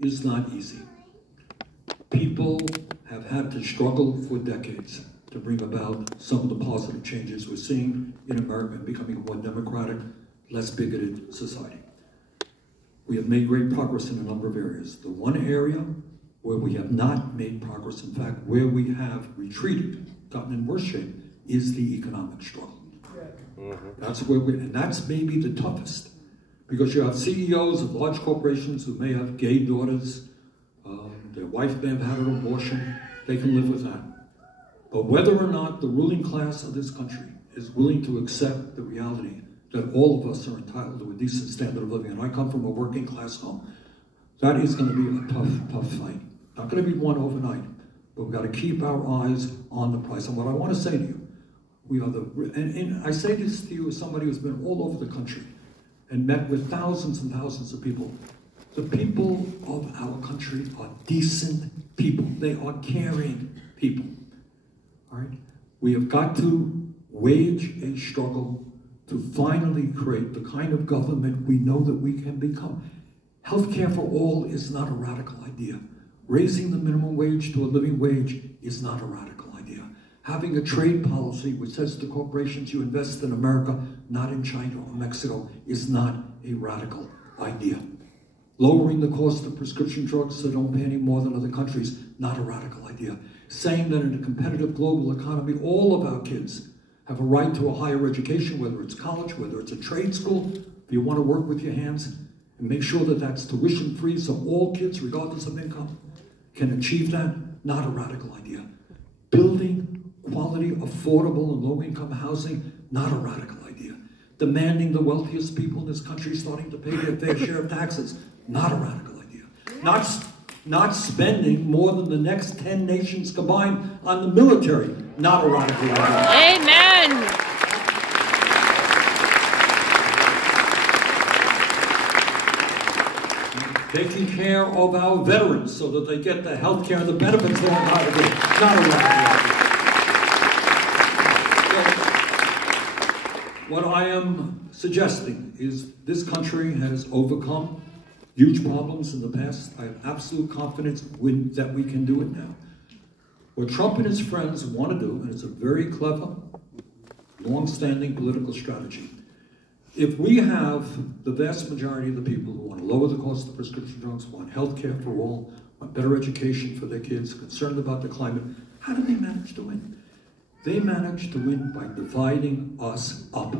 is not easy. People have had to struggle for decades to bring about some of the positive changes we're seeing in America and becoming a more democratic, less bigoted society. We have made great progress in a number of areas. The one area where we have not made progress, in fact, where we have retreated, gotten in worse shape, is the economic struggle. That's where and that's maybe the toughest. Because you have CEOs of large corporations who may have gay daughters, their wife may have had an abortion, they can live with that. But whether or not the ruling class of this country is willing to accept the reality that all of us are entitled to a decent standard of living, and I come from a working class home, that is going to be a tough fight. Not going to be won overnight, but we've got to keep our eyes on the price. And what I want to say to you, we are and I say this to you as somebody who's been all over the country and met with thousands and thousands of people. The people of our country are decent people. They are caring people. All right? We have got to wage a struggle to finally create the kind of government we know that we can become. Healthcare for all is not a radical idea. Raising the minimum wage to a living wage is not a radical idea. Having a trade policy which says to corporations you invest in America, not in China or Mexico, is not a radical idea. Lowering the cost of prescription drugs so they don't pay any more than other countries, not a radical idea. Saying that in a competitive global economy, all of our kids have a right to a higher education, whether it's college, whether it's a trade school, if you want to work with your hands, and make sure that that's tuition-free so all kids, regardless of income, can achieve that, not a radical idea. Building quality, affordable, and low-income housing, not a radical idea. Demanding the wealthiest people in this country starting to pay their fair share of taxes, not a radical idea. Not spending more than the next 10 nations combined on the military, not a radical idea. Amen. Taking care of our veterans so that they get the health care and the benefits they're entitled to, not a radical idea. So, what I am suggesting is this country has overcome huge problems in the past. I have absolute confidence that we can do it now. What Trump and his friends want to do, and it's a very clever, long-standing political strategy, if we have the vast majority of the people who want to lower the cost of prescription drugs, want health care for all, want better education for their kids, concerned about the climate, how do they manage to win? They manage to win by dividing us up.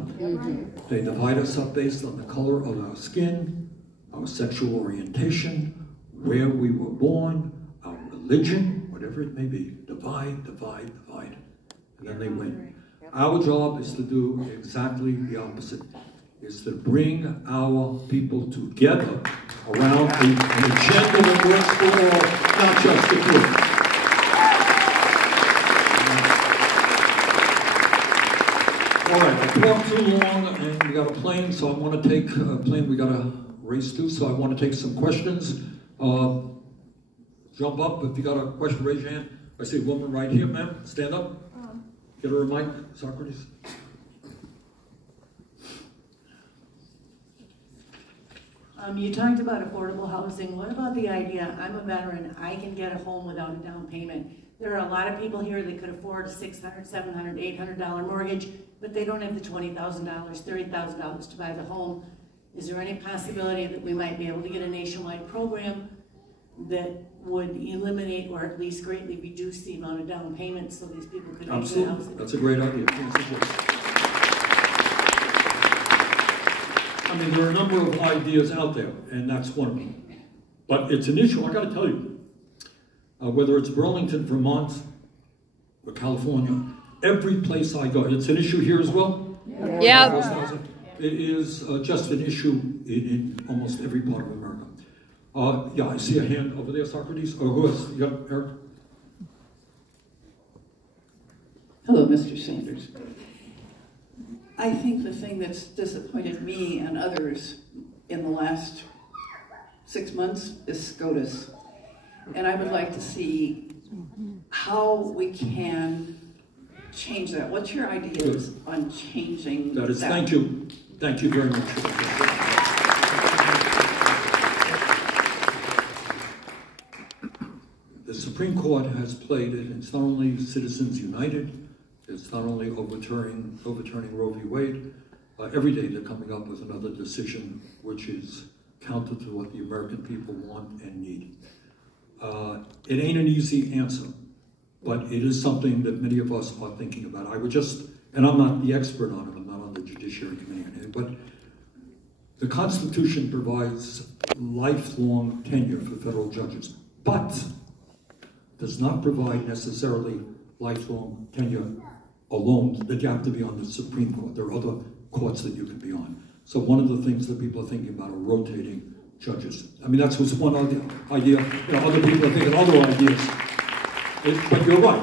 They divide us up based on the color of our skin, our sexual orientation, where we were born, our religion, whatever it may be. Divide, divide, divide. And then they win. Our job is to do exactly the opposite, is to bring our people together around an agenda that works for all, not just the few. All right, I talked too long, and we got a plane, so I want to take a plane we got to race to, so I want to take some questions. Jump up. If you got a question, raise your hand. I see a woman right here, ma'am. Stand up. Get her a mic, Socrates. You talked about affordable housing. What about the idea, I'm a veteran, I can get a home without a down payment. There are a lot of people here that could afford a $600, $700, $800 mortgage, but they don't have the $20,000, $30,000 to buy the home. Is there any possibility that we might be able to get a nationwide program that would eliminate or at least greatly reduce the amount of down payments so these people could make the housing? That's a great idea. I mean, there are a number of ideas out there, and that's one of them. But it's an issue, I got to tell you, whether it's Burlington, Vermont, or California, every place I go, it's an issue here as well? Yeah. It is just an issue in almost every part of America. Yeah, I see a hand over there, Socrates. Oh, who else? You got Eric? Hello, Mr. Sanders. I think the thing that's disappointed me and others in the last 6 months is SCOTUS. And I would like to see how we can change that. What's your ideas on changing that? Thank you. Thank you very much. The Supreme Court has played it. It's not only Citizens United, it's not only overturning Roe v. Wade. Every day they're coming up with another decision which is counter to what the American people want and need. It ain't an easy answer, but it is something that many of us are thinking about. I would just, and I'm not the expert on it, I'm not on the Judiciary Committee or anything, but the Constitution provides lifelong tenure for federal judges, but does not provide necessarily lifelong tenure alone, that you have to be on the Supreme Court. There are other courts that you can be on. So one of the things that people are thinking about are rotating judges. I mean, that's what's one idea. You know, other people are thinking other ideas. But you're right.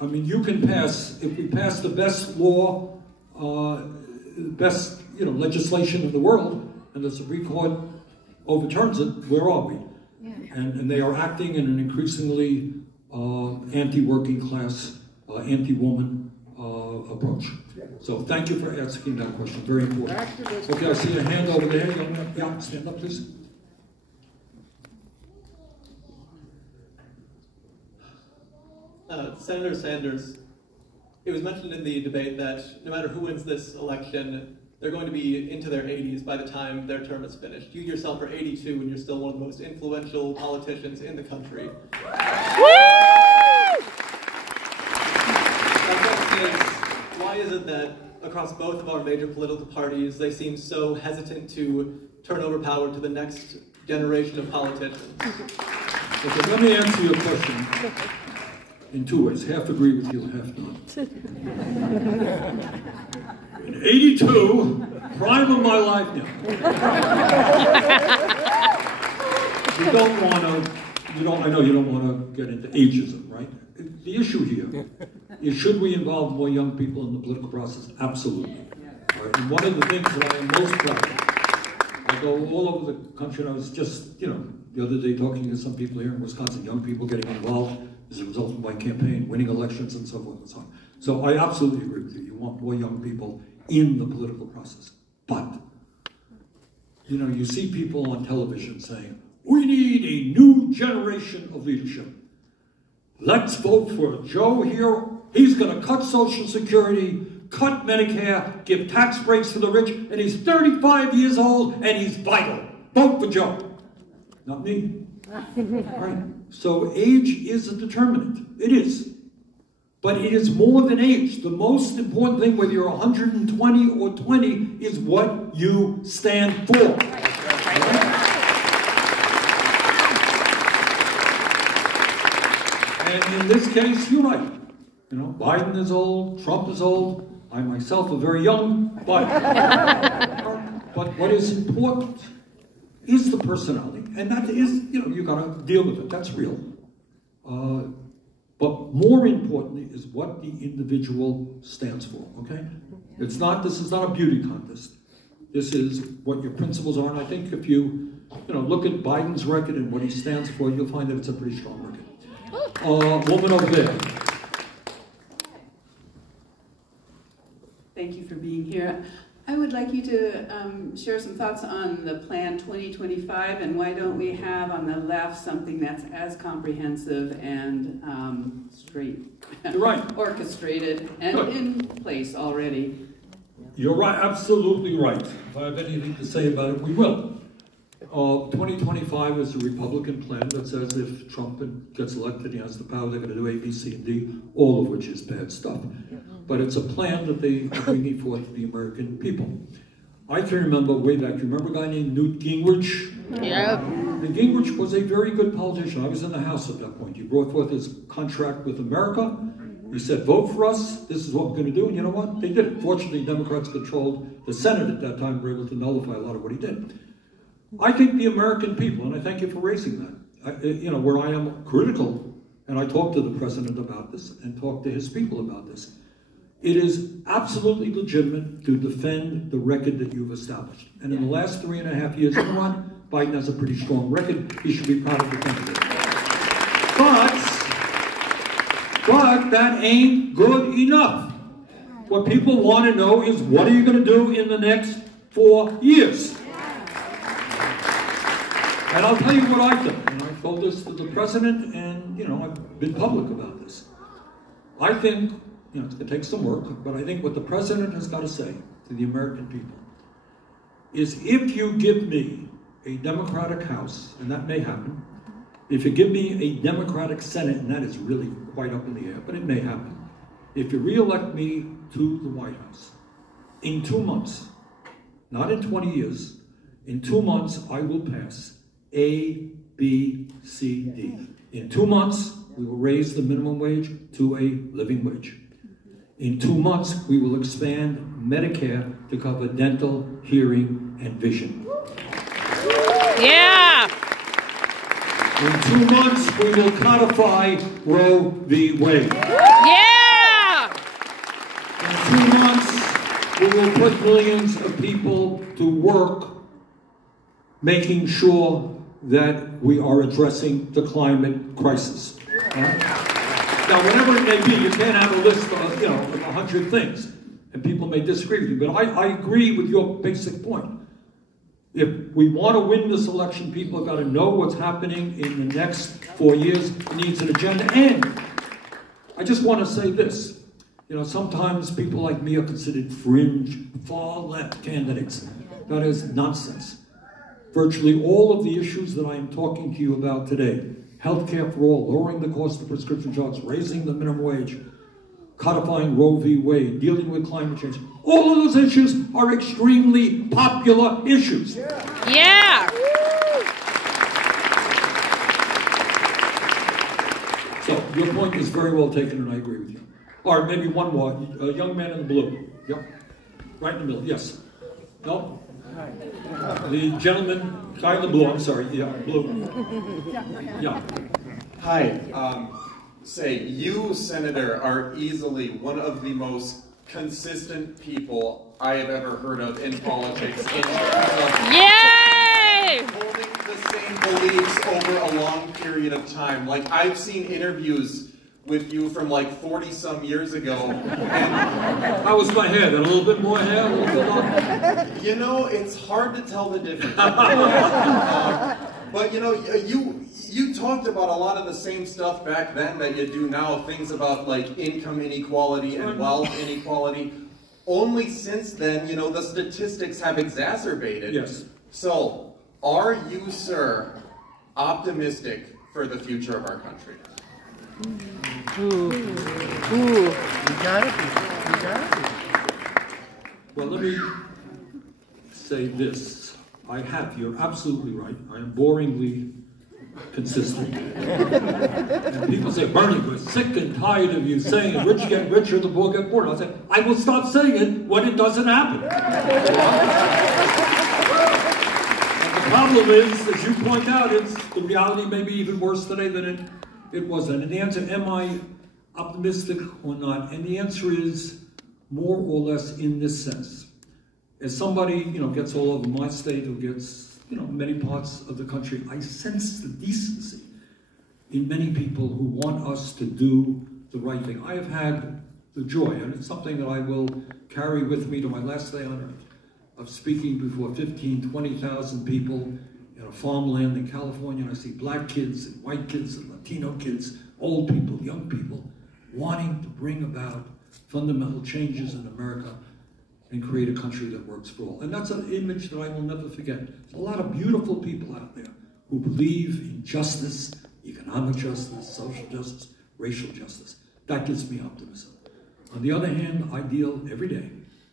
I mean, you can pass, if we pass the best law, best legislation in the world, and the Supreme Court overturns it, where are we? Yeah. And they are acting in an increasingly anti-working class, anti-woman approach. So thank you for asking that question. Very important. Okay, I see a hand over there. Yeah, stand up, please. Senator Sanders, it was mentioned in the debate that no matter who wins this election, they're going to be into their 80s by the time their term is finished. You yourself are 82 and you're still one of the most influential politicians in the country. My question is, why is it that across both of our major political parties, they seem so hesitant to turn over power to the next generation of politicians? Okay, let me answer your question in two ways. Half agree with you, half not. In 82, prime of my life now. You don't want to, I know you don't want to get into ageism, right? The issue here is, should we involve more young people in the political process? Absolutely. Right? And one of the things that I am most proud of, I go all over the country, and I was just, the other day talking to some people here in Wisconsin, young people getting involved as a result of my campaign, winning elections, and so forth and so on. So I absolutely agree with you. You want more young people in the political process. But, you see people on television saying, we need a new generation of leadership. Let's vote for Joe here. He's going to cut Social Security, cut Medicare, give tax breaks for the rich, and he's 35 years old and he's vital. Vote for Joe. Not me. Right? So age is a determinant. It is. But it is more than age. The most important thing, whether you're 120 or 20, is what you stand for. Right? And in this case, you're right. You know, Biden is old, Trump is old, I myself am very young, but what is important is the personality, and that is, you know, you gotta deal with it, that's real. But more importantly is what the individual stands for, okay? This is not a beauty contest. This is what your principles are, and I think if you look at Biden's record and what he stands for, you'll find that it's a pretty strong record. Woman over there. Thank you for being here. I would like you to share some thoughts on the Plan 2025, and why don't we have on the left something that's as comprehensive and straight, right, orchestrated, and good, in place already. You're right, absolutely right. If I have anything to say about it, we will. 2025 is a Republican plan that says if Trump gets elected, he has the power, they're going to do A, B, C, and D, all of which is bad stuff. But it's a plan that they are bringing forth to the American people. I can remember way back, you remember a guy named Newt Gingrich? Yeah. And Gingrich was a very good politician. I was in the House at that point. He brought forth his contract with America. He said, vote for us, this is what we're going to do, and you know what? They did it. Fortunately, Democrats controlled the Senate at that time, were able to nullify a lot of what he did. I think the American people, and I thank you for raising that, where I am critical, and I talked to the president about this, and talked to his people about this, it is absolutely legitimate to defend the record that you've established. And in the last 3.5 years, you know what? Biden has a pretty strong record. He should be proud of defending it. But that ain't good enough. What people want to know is, what are you going to do in the next 4 years? And I'll tell you what I think. And I told this to the president, and I've been public about this. I think, it's going to take some work, but I think what the president has got to say to the American people is, if you give me a Democratic House, and that may happen, if you give me a Democratic Senate, and that is really quite up in the air, but it may happen, if you re-elect me to the White House, in 2 months, not in 20 years, in 2 months I will pass A, B, C, D. In 2 months, we will raise the minimum wage to a living wage. In 2 months, we will expand Medicare to cover dental, hearing, and vision. Yeah! In 2 months, we will codify Roe v. Wade. Yeah! In 2 months, we will put millions of people to work making sure that we are addressing the climate crisis. Now, whatever it may be, you can't have a list of, 100 things, and people may disagree with you, but I agree with your basic point. If we want to win this election, people have got to know what's happening in the next 4 years. It needs an agenda. And I just want to say this. Sometimes people like me are considered fringe, far-left candidates. That is nonsense. Virtually all of the issues that I am talking to you about today, healthcare for all, lowering the cost of prescription drugs, raising the minimum wage, codifying Roe v. Wade, dealing with climate change, all of those issues are extremely popular issues. Yeah! So, your point is very well taken, and I agree with you. All right, maybe one more. A young man in the blue. Yep. Right in the middle. Yes. No? The gentleman, guy in the blue, I'm sorry. Yeah, blue. Yeah. Hi. You, Senator, are easily one of the most consistent people I have ever heard of in politics. Yay! Holding the same beliefs over a long period of time. Like, I've seen interviews with you from like 40-some years ago. And how was my hair? Got a little bit more hair? A little bit longer? It's hard to tell the difference. But you talked about a lot of the same stuff back then that you do now, things about like income inequality and wealth inequality. Only since then, the statistics have exacerbated. Yes. So, are you, sir, optimistic for the future of our country? Ooh. You got it. You got it. Well, let me say this. You're absolutely right. I am boringly consistent. And people say, Bernie, we're sick and tired of you saying the rich get richer, the poor get poorer. I say, I will stop saying it when it doesn't happen. And the problem is, as you point out, the reality may be even worse today than it was then. And the answer, am I optimistic or not? And the answer is more or less in this sense. As somebody, gets all over my state or gets, many parts of the country, I sense the decency in many people who want us to do the right thing. I have had the joy, and it's something that I will carry with me to my last day on earth, of speaking before 15, 20,000 people in a farmland in California, and I see black kids and white kids and Latino kids, old people, young people, wanting to bring about fundamental changes in America and create a country that works for all. And that's an image that I will never forget. There's a lot of beautiful people out there who believe in justice, economic justice, social justice, racial justice. That gives me optimism. On the other hand, I deal every day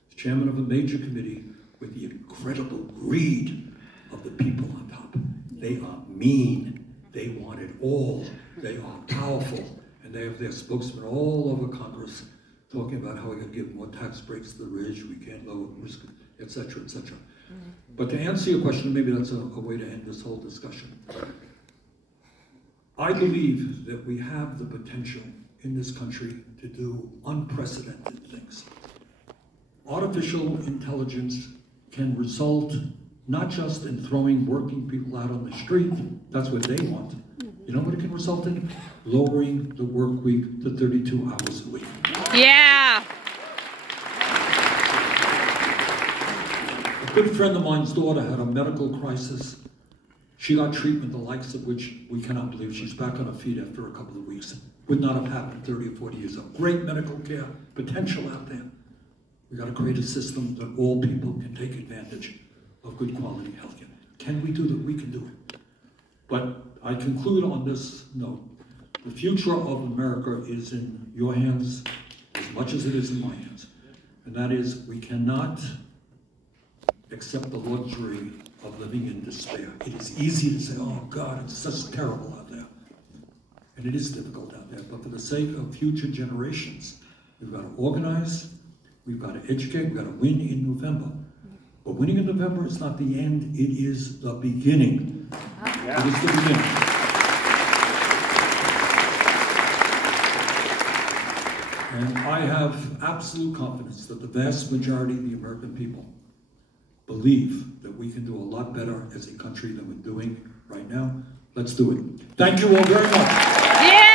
as chairman of a major committee with the incredible greed of the people on top. They are mean. They want it all. They are powerful. And they have their spokesmen all over Congress talking about how we can give more tax breaks to the rich, we can't lower risk, et cetera, et cetera. But to answer your question, maybe that's a way to end this whole discussion. I believe that we have the potential in this country to do unprecedented things. Artificial intelligence can result not just in throwing working people out on the street, that's what they want. You know what it can result in? Lowering the work week to 32 hours a week. Yeah. A good friend of mine's daughter had a medical crisis. She got treatment the likes of which we cannot believe. She's back on her feet after a couple of weeks. Would not have happened 30 or 40 years ago. Great medical care, potential out there. We got to create a system that all people can take advantage of good quality health care. Can we do that? We can do it. But I conclude on this note. The future of America is in your hands as much as it is in my hands. And that is, we cannot accept the luxury of living in despair. It is easy to say, oh God, it's just terrible out there. And it is difficult out there. But for the sake of future generations, we've got to organize, we've got to educate, we've got to win in November. But winning in November is not the end, it is the beginning. Yeah. It is the beginning. And I have absolute confidence that the vast majority of the American people believe that we can do a lot better as a country than we're doing right now. Let's do it. Thank you all very much. Yeah.